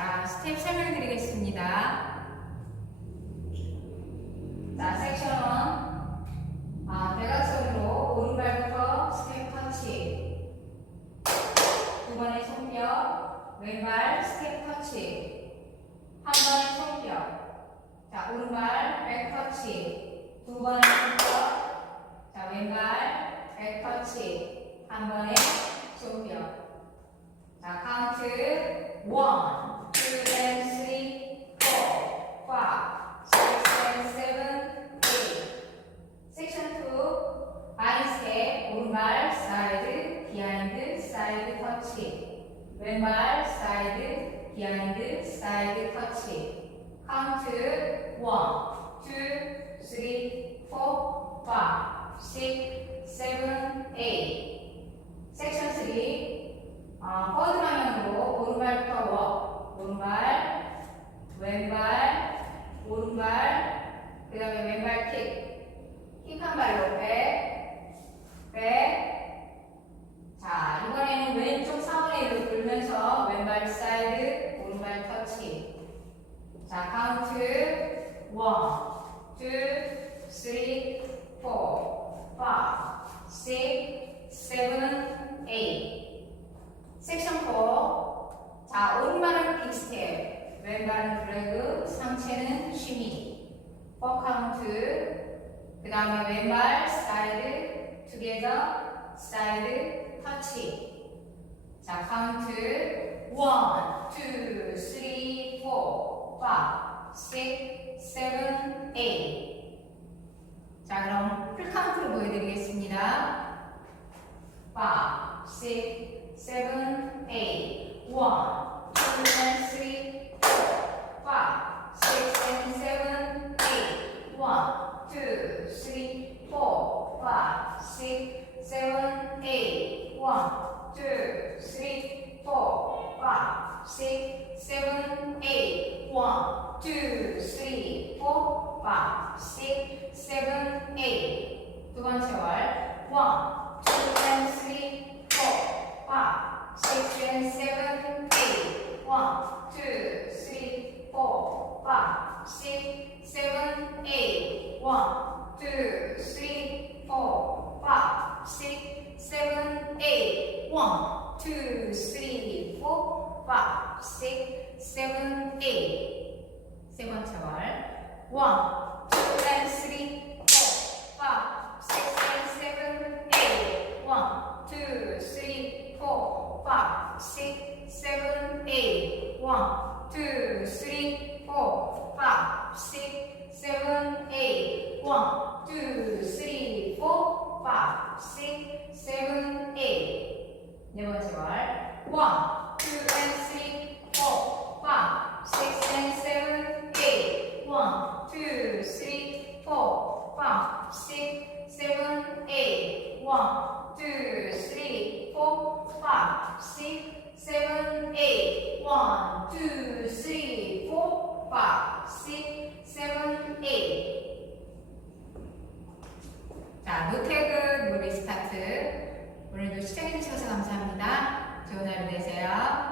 자, 스텝 설명드리겠습니다. 자, 섹션 1. 대각선으로 오른발부터 스텝 터치. 두 번의 손뼉, 왼발 스텝 터치. 한 번의 손뼉. 자, 오른발 백 터치. 두 번의 손뼉. 자, 왼발 백 터치. 한 번의 손뼉. 자, 카운트 1, 2, and 3, 4, 5, 6, and 7, 8. 섹션 2. 바이 스텝, 오른발 사이드, 비하인드, 사이드 터치. 왼발 사이드, 비하인드, 사이드 터치. 카운트 1, 2, 3, 4, 5, 6, 7, 8. 섹션 3. 포드 방향으로 오른발부터 워, 오른발, 왼발, 오른발, 그 다음에 왼발 킥, 킥한 발로 백. 자, 이번에는 왼쪽 사원에도 돌면서 왼발 사이드, 오른발 터치. 자, 카운트 1, 2, 3, 4, 5, 6, 7, 8. 섹션 4. 자, 오른발은 빅스텝, 왼발은 드래그, 상체는 쉬미. 4 카운트. 그 다음에 왼발 사이드, 투게더, 사이드, 터치. 자, 카운트 1, 2, 3, 4, 5, 6, 7, 8. 자, 그럼 풀 카운트로 보여드리겠습니다. 5, 6, 7, 8, 1, 2, and 3, 4, 5, 6, and 7, 8, 1, 2, 3, 4, 5, 6, 7, 8, 1, 2, 3, 4, 5, 6, 7, 8, 1, 2, 3, 4, 5, 6, 7, 8. 두 번째 월 1, 2, and 3, 4, 5, 6, and 7, 8. 1, 2, 3, 4, 5, 6, 7, 8. 1, 2, 3, 4, 5, 6, 7, 8. 1, 2, 3, 4, 5, 6, 7, 8. 세 번째 월 1, 2, and 3, 4, 5, 6, and 7, 8. 1, 2, 3, 4, 5, 6, 7, 8. 1, 2, 3, 4, 5, 6, 7, 8. 1, 2, 3, 4, 5, 6, 7, 8. 네 번째 월 1, 2, and 3, 4, 5, 6, and 7, 8. 1, 2, 3, 4, 5, 6, 7, 8. 1, 2, 3, 4, 5, 6, 7, 8. 1, 2, 3, 4, 5, 6, 7, 8. 자, 노태그 노래 스타트. 오늘도 시청해주셔서 감사합니다. 좋은 하루 되세요.